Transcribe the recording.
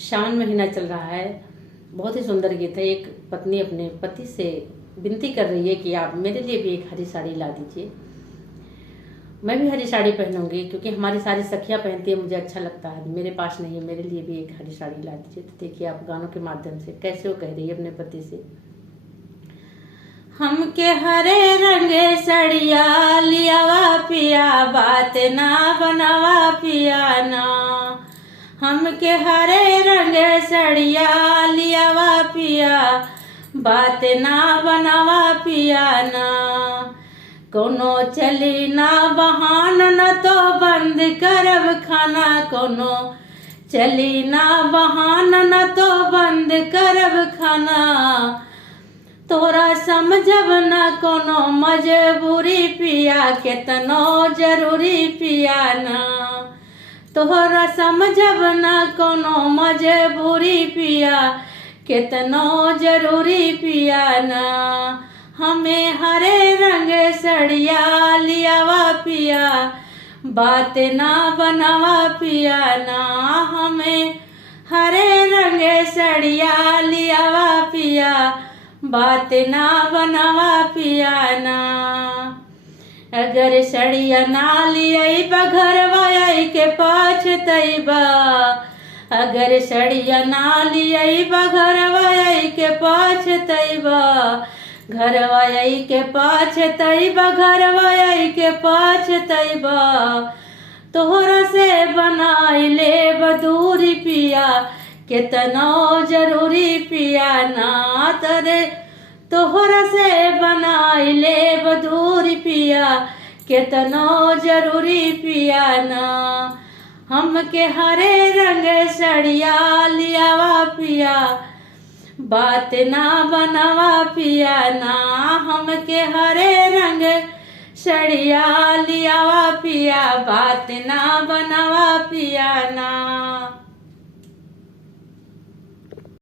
सावन महीना चल रहा है। बहुत ही सुंदर गीत है। एक पत्नी अपने पति से विनती कर रही है कि आप मेरे लिए भी एक हरी साड़ी ला दीजिए। मैं भी हरी साड़ी पहनूंगी क्योंकि हमारी सारी सखियां पहनती है, मुझे अच्छा लगता है। मेरे पास नहीं है, मेरे लिए भी एक हरी साड़ी ला दीजिए। तो देखिए आप गानों के माध्यम से कैसे वो कह रही है अपने पति से। हमके हरे रंगे सड़िया लियावा पिया, बात ना बनावा पिया ना। हमके हरे रंगे सड़िया लियावा पिया, बात ना बनावा पिया ना। कोनो चली ना बहान न तो बंद करब खाना, कोनो चली ना बहान न तो बंद करब खाना। तोरा समझब न कोनो मजबूरी पिया, केतनो जरूरी पिया ना। तोहरा समझब न कोनो मजबूरी पिया, केतनो जरूरी पिया ना। हमें हरे रंग सड़िया लियावा पिया, बात ना बनावा पिया ना। हमें हरे रंग सड़िया लियावा पिया, बात ना बनावा पिया ना। अगर सड़िया ना लियाइबा घरवा आई के पछतइबा, अगर सड़िया ना लियाइबा घरवा आई के पछतइबा, घरवा आई के पछतइबा, घरवा आई के पछतइबा। तोहरा से बनाई ले बदूरी पिया, केतनो जरूरी पिया ना। तरे तोहरा से बनाई ले बदूरी पिया, केतनो जरूरी पिया ना। हमके हरे रंग सड़िया लियावा पिया, बात ना बनावा पिया ना। हमके हरे रंग सड़िया लियावा पिया, बात ना बनावा पिया ना।